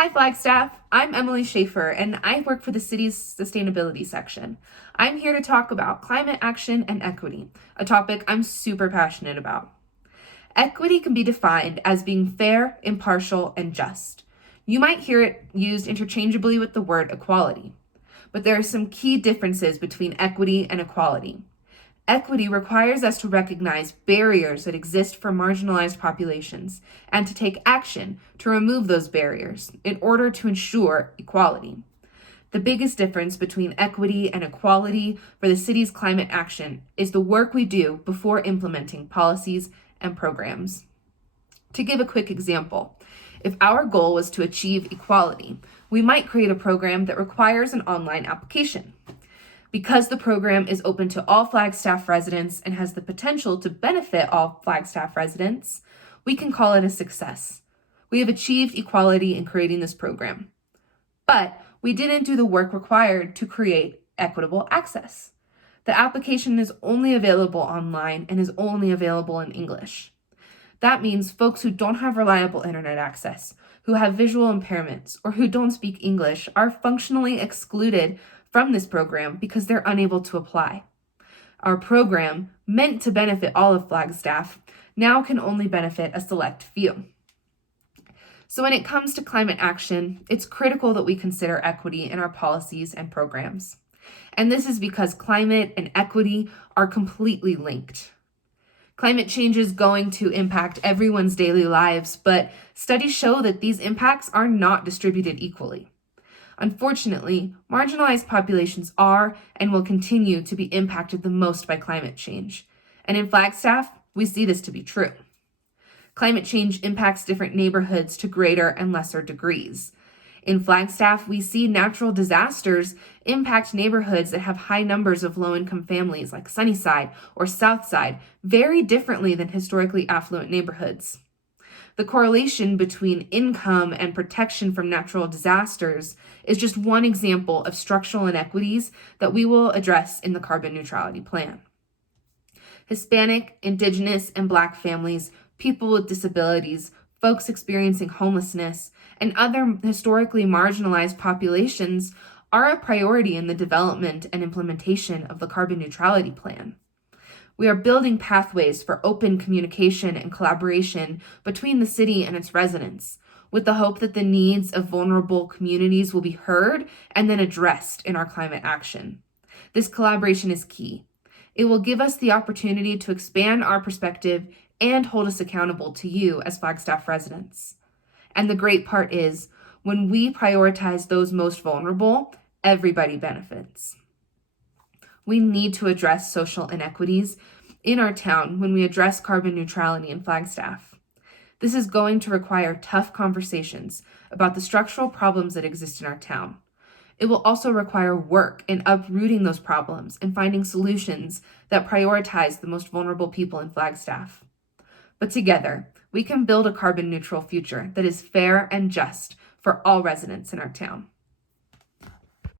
Hi Flagstaff, I'm Emily Schaefer and I work for the city's sustainability section. I'm here to talk about climate action and equity, a topic I'm super passionate about. Equity can be defined as being fair, impartial, and just. You might hear it used interchangeably with the word equality, but there are some key differences between equity and equality. Equity requires us to recognize barriers that exist for marginalized populations and to take action to remove those barriers in order to ensure equality. The biggest difference between equity and equality for the city's climate action is the work we do before implementing policies and programs. To give a quick example, if our goal was to achieve equality, we might create a program that requires an online application. Because the program is open to all Flagstaff residents and has the potential to benefit all Flagstaff residents, we can call it a success. We have achieved equality in creating this program. But we didn't do the work required to create equitable access. The application is only available online and is only available in English. That means folks who don't have reliable internet access, who have visual impairments, or who don't speak English are functionally excluded from this program because they're unable to apply. Our program, meant to benefit all of Flagstaff, now can only benefit a select few. So when it comes to climate action, it's critical that we consider equity in our policies and programs. And this is because climate and equity are completely linked. Climate change is going to impact everyone's daily lives, but studies show that these impacts are not distributed equally. Unfortunately, marginalized populations are and will continue to be impacted the most by climate change. And in Flagstaff, we see this to be true. Climate change impacts different neighborhoods to greater and lesser degrees. In Flagstaff, we see natural disasters impact neighborhoods that have high numbers of low-income families like Sunnyside or Southside very differently than historically affluent neighborhoods. The correlation between income and protection from natural disasters is just one example of structural inequities that we will address in the carbon neutrality plan. Hispanic, Indigenous, and Black families, people with disabilities, folks experiencing homelessness, and other historically marginalized populations are a priority in the development and implementation of the carbon neutrality plan. We are building pathways for open communication and collaboration between the city and its residents, with the hope that the needs of vulnerable communities will be heard and then addressed in our climate action. This collaboration is key. It will give us the opportunity to expand our perspective and hold us accountable to you as Flagstaff residents. And the great part is, when we prioritize those most vulnerable, everybody benefits. We need to address social inequities in our town when we address carbon neutrality in Flagstaff. This is going to require tough conversations about the structural problems that exist in our town. It will also require work in uprooting those problems and finding solutions that prioritize the most vulnerable people in Flagstaff. But together, we can build a carbon neutral future that is fair and just for all residents in our town.